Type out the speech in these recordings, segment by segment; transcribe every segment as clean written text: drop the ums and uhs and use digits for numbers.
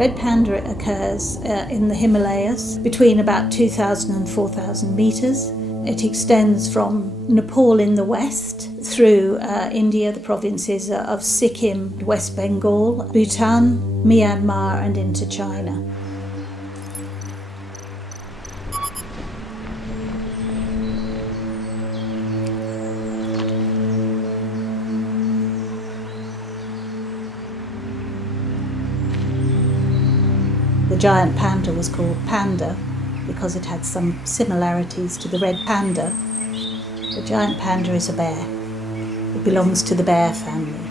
Red panda occurs in the Himalayas between about 2,000 and 4,000 meters. It extends from Nepal in the west through India, the provinces of Sikkim, West Bengal, Bhutan, Myanmar and into China. The giant panda was called panda because it had some similarities to the red panda. The giant panda is a bear. It belongs to the bear family.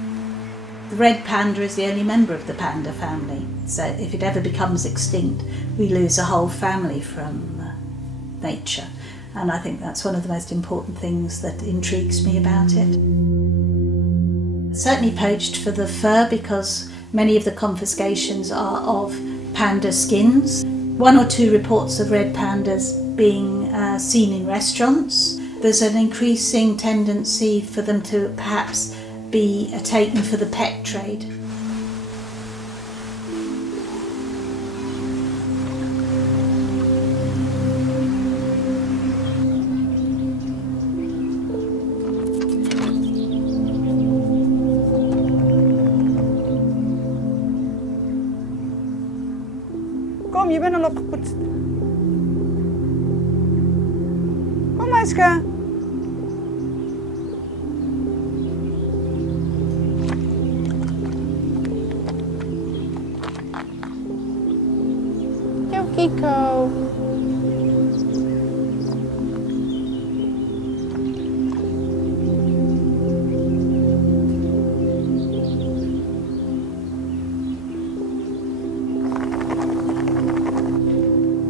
The red panda is the only member of the panda family, so if it ever becomes extinct, we lose a whole family from nature. And I think that's one of the most important things that intrigues me about it. Certainly poached for the fur because many of the confiscations are of panda skins. 1 or 2 reports of red pandas being seen in restaurants. There's an increasing tendency for them to perhaps be taken for the pet trade. Kom, je bent al opgepoetst. Kom, meisje. Yo, Kiko.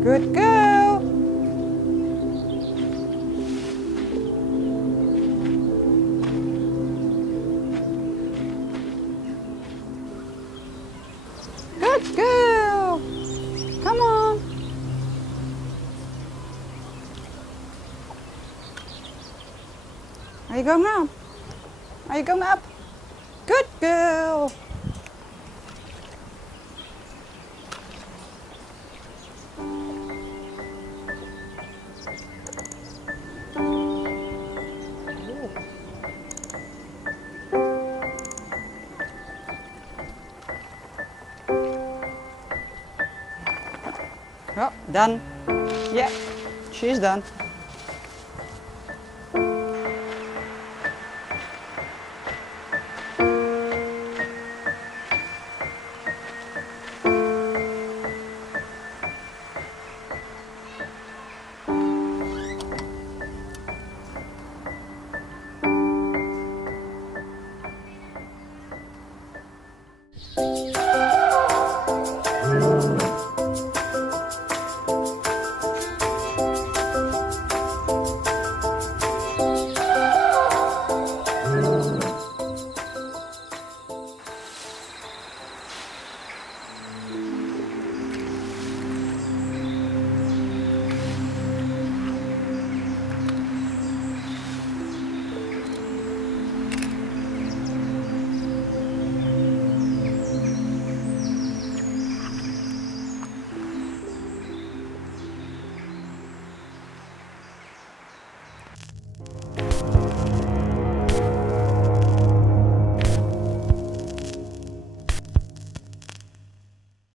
Good girl. Good girl. Come on. Are you going up? Are you going up? Good girl. Oh, done. Yeah, she's done.